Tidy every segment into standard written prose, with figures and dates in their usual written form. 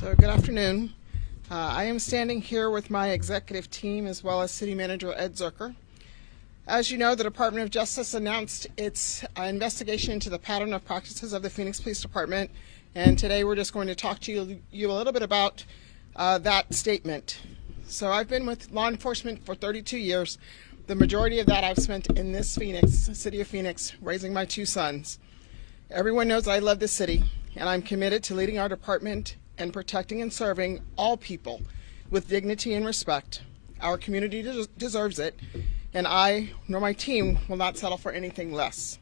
So good afternoon. I am standing here with my executive team as well as City Manager Ed Zuercher. As you know, the Department of Justice announced its investigation into the pattern of practices of the Phoenix Police Department, and today we're just going to talk to you a little bit about that statement. So I've been with law enforcement for 32 years. The majority of that I've spent in this city of Phoenix, raising my two sons. Everyone knows I love this city, and I'm committed to leading our department and protecting and serving all people with dignity and respect. Our community deserves it, and I nor my team will not settle for anything less.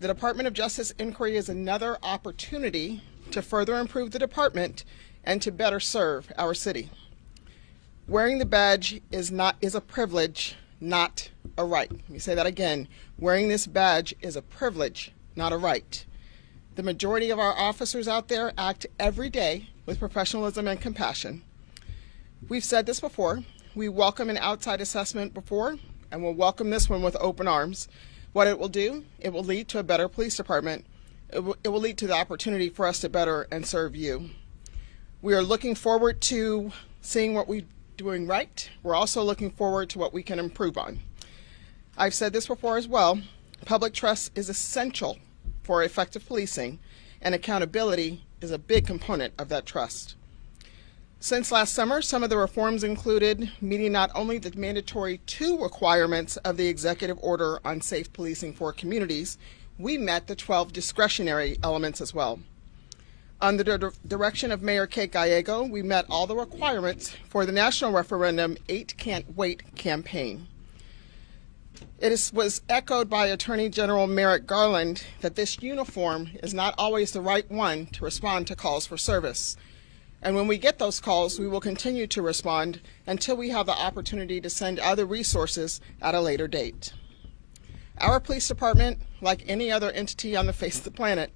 The Department of Justice inquiry is another opportunity to further improve the department and to better serve our city. Wearing the badge is a privilege, not a right. Let me say that again. Wearing this badge is a privilege, not a right. The majority of our officers out there act every day with professionalism and compassion. We've said this before. We welcome an outside assessment before, and we'll welcome this one with open arms. What it will do, it will lead to a better police department. It will lead to the opportunity for us to better and serve you. We are looking forward to seeing what we're doing right. We're also looking forward to what we can improve on. I've said this before as well. Public trust is essential for effective policing, and accountability is a big component of that trust. Since last summer, some of the reforms included meeting not only the mandatory 2 requirements of the executive order on safe policing for communities, we met the 12 discretionary elements as well. Under the direction of Mayor Kate Gallego, we met all the requirements for the national referendum 8 Can't Wait campaign. It was echoed by Attorney General Merrick Garland that this uniform is not always the right one to respond to calls for service. And when we get those calls, we will continue to respond until we have the opportunity to send other resources at a later date. Our police department, like any other entity on the face of the planet,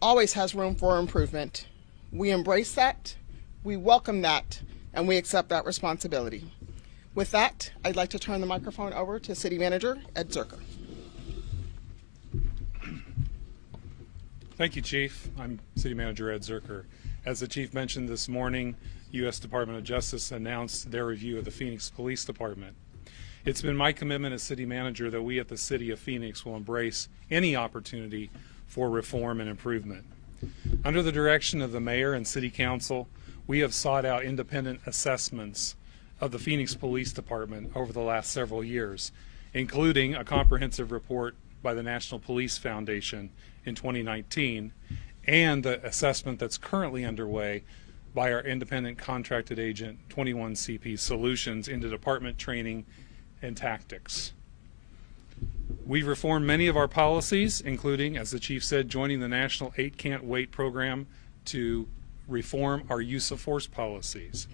always has room for improvement. We embrace that, we welcome that, and we accept that responsibility. With that, I'd like to turn the microphone over to City Manager Ed Zuercher. Thank you, Chief. I'm City Manager Ed Zuercher. As the Chief mentioned this morning, U.S. Department of Justice announced their review of the Phoenix Police Department. It's been my commitment as City Manager that we at the City of Phoenix will embrace any opportunity for reform and improvement. Under the direction of the Mayor and City Council, we have sought out independent assessments of the Phoenix Police Department over the last several years, including a comprehensive report by the National Police Foundation in 2019 and the assessment that's currently underway by our independent contracted agent 21CP Solutions into department training and tactics. We've reformed many of our policies, including, as the Chief said, joining the National 8 Can't Wait program to reform our use of force policies.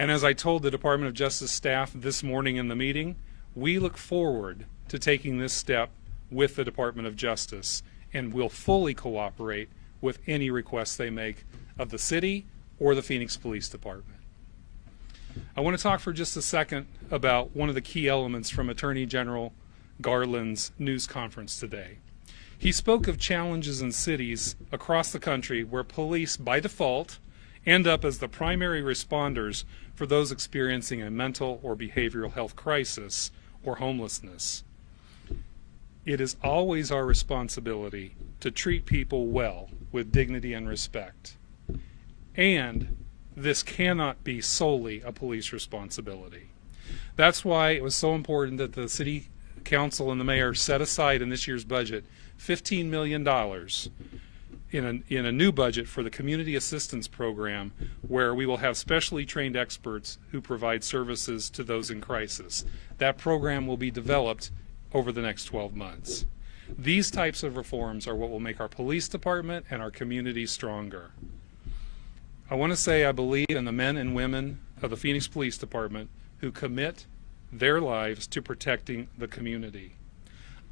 And as I told the Department of Justice staff this morning in the meeting, we look forward to taking this step with the Department of Justice and will fully cooperate with any requests they make of the city or the Phoenix Police Department. I want to talk for just a second about one of the key elements from Attorney General Garland's news conference today. He spoke of challenges in cities across the country where police, by default, end up as the primary responders for those experiencing a mental or behavioral health crisis or homelessness. It is always our responsibility to treat people well with dignity and respect. And this cannot be solely a police responsibility. That's why it was so important that the City Council and the Mayor set aside in this year's budget $15 million in a new budget for the Community Assistance Program, where we will have specially trained experts who provide services to those in crisis. That program will be developed over the next 12 months. These types of reforms are what will make our police department and our community stronger. I want to say I believe in the men and women of the Phoenix Police Department who commit their lives to protecting the community.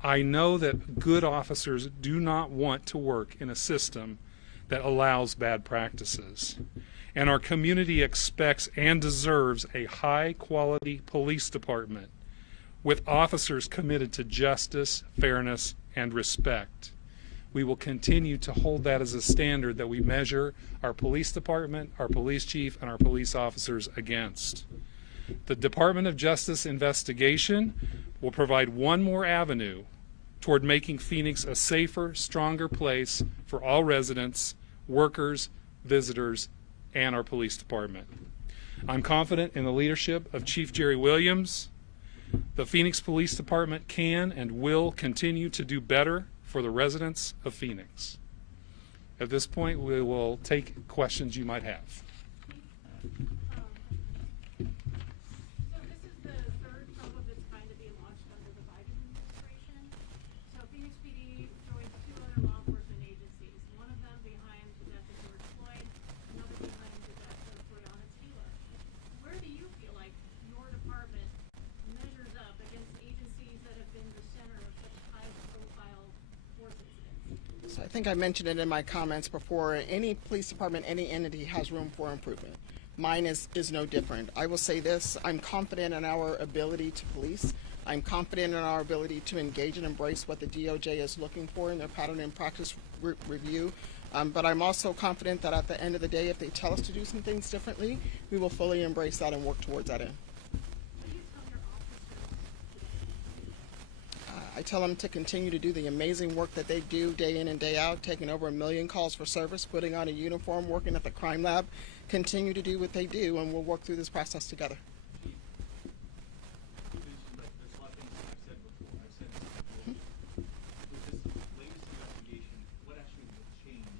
I know that good officers do not want to work in a system that allows bad practices. And our community expects and deserves a high-quality police department with officers committed to justice, fairness, and respect. we will continue to hold that as a standard that we measure our police department, our police chief, and our police officers against. The Department of Justice investigation will provide one more avenue toward making Phoenix a safer, stronger place for all residents, workers, visitors, and our police department. I'm confident in the leadership of Chief Jeri Williams. The Phoenix Police Department can and will continue to do better for the residents of Phoenix. At this point, we will take questions you might have. So this is the third probe of its kind to be launched under the Biden administration. So Phoenix PD joins two other law enforcement agencies, one of them behind the death of George Floyd, another behind the death of Breonna Taylor. Where do you feel like your department measures up against agencies that have been the center of such high-profile force incidents? So I think I mentioned it in my comments before. Any police department, any entity has room for improvement. Mine is no different. I will say this, I'm confident in our ability to police. I'm confident in our ability to engage and embrace what the DOJ is looking for in their pattern and practice review. But I'm also confident that at the end of the day, if they tell us to do some things differently, we will fully embrace that and work towards that end. What do you tell your officers today? I tell them to continue to do the amazing work that they do day in and day out, taking over 1 million calls for service, putting on a uniform, working at the crime lab. Continue to do what they do, and we'll work through this process together. There's a lot of things I've said before. I've said this before. With this latest investigation, what actually will change?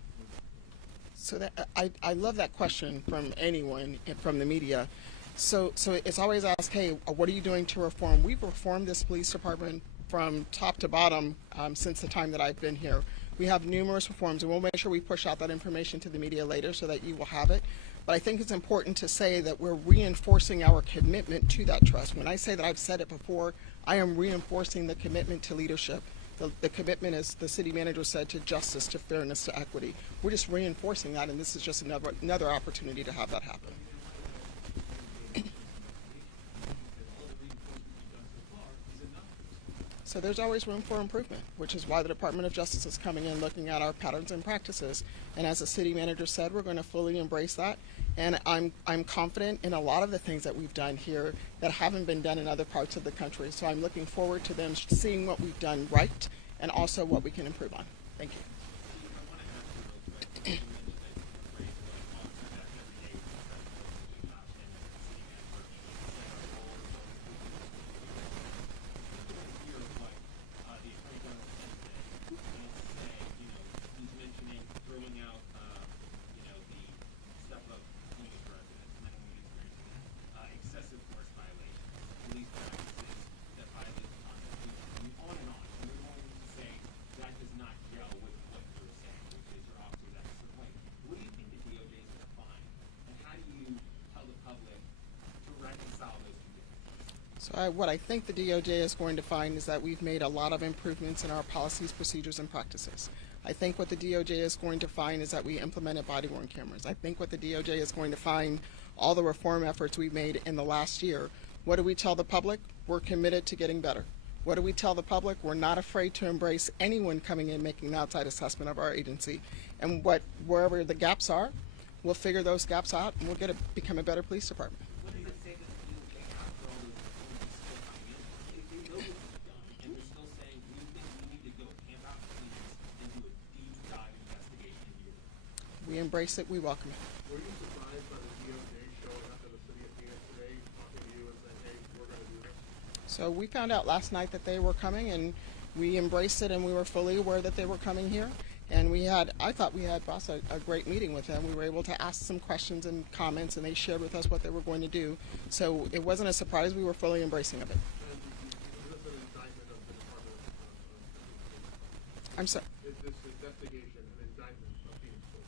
So that I love that question from anyone from the media. So it's always asked, hey, what are you doing to reform? We've reformed this police department from top to bottom since the time that I've been here. We have numerous reforms, and we'll make sure we push out that information to the media later so that you will have it. But I think it's important to say that we're reinforcing our commitment to that trust. When I say that I've said it before, I am reinforcing the commitment to leadership. The commitment, as the city manager said, to justice, to fairness, to equity. We're just reinforcing that, and this is just another opportunity to have that happen. So there's always room for improvement, which is why the Department of Justice is coming in, looking at our patterns and practices. And as the city manager said, we're going to fully embrace that. And I'm confident in a lot of the things that we've done here that haven't been done in other parts of the country. So I'm looking forward to them seeing what we've done right and also what we can improve on. Thank you. Excessive force violations, police practices that violate the Constitution, and on and on. And we're going to say that does not gel with what you're saying, which is your officers act a certain way. What do you think the DOJ is going to find, and how do you tell the public to reconcile those two things? So what I think the DOJ is going to find is that we've made a lot of improvements in our policies, procedures, and practices. I think what the DOJ is going to find is that we implemented body-worn cameras. I think what the DOJ is going to find, all the reform efforts we've made in the last year. What do we tell the public? We're committed to getting better. What do we tell the public? We're not afraid to embrace anyone coming in making an outside assessment of our agency. And wherever the gaps are, we'll figure those gaps out and we'll become a better police department. What does it say to the DOJ after all those reforms still coming in? If they know what you've done, and they're still saying, we think we need to go camp out in Phoenix and do a deep dive investigation into your department. We embrace it, we welcome it. Were you surprised by the DOJ showing up in the city of Phoenix today, talking to you and saying, hey, we're going to do this? So we found out last night that they were coming, and we embraced it, and we were fully aware that they were coming here. And I thought we had, Ross, a great meeting with them. We were able to ask some questions and comments, and they shared with us what they were going to do. So it wasn't a surprise. We were fully embracing of it. And is this an indictment of the Department of I'm sorry. Is this investigation an indictment of Phoenix Police?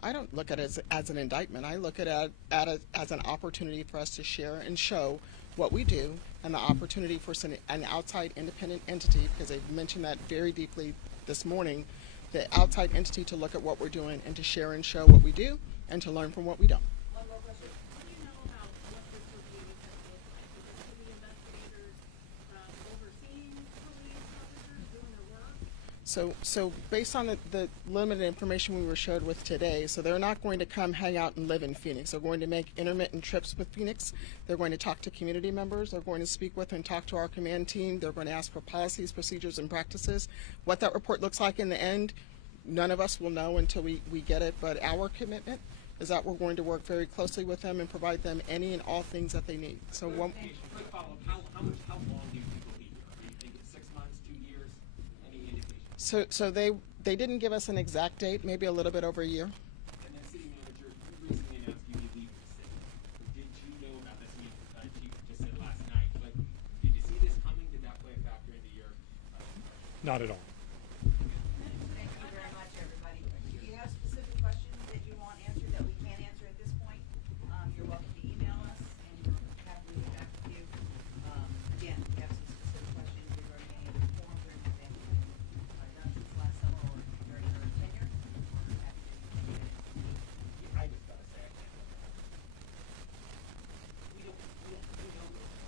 I don't look at it as an indictment. I look at it as an opportunity for us to share and show what we do, and the opportunity for an outside independent entity, because they've mentioned that very deeply this morning, the outside entity to look at what we're doing and to share and show what we do and to learn from what we don't. One more question. What do you know about what this review is going to look like? Is it city investigators overseeing police officers doing their work? So based on the limited information we were showed with today, so they're not going to come hang out and live in Phoenix. They're going to make intermittent trips with Phoenix. They're going to talk to community members. They're going to speak with and talk to our command team. They're going to ask for policies, procedures, and practices. What that report looks like in the end, none of us will know until we get it, but our commitment is that we're going to work very closely with them and provide them any and all things that they need. So one, Quick follow-up, how long do you think will be here? Do you think it's 6 months, 2 years? Any indication? so they didn't give us an exact date, maybe a little bit over a year. And then city manager, you recently announced you'd be leaving the city. Did you know about this? I mean, Chief just said last night, but did you see this coming? Did that play a factor into your? Not at all.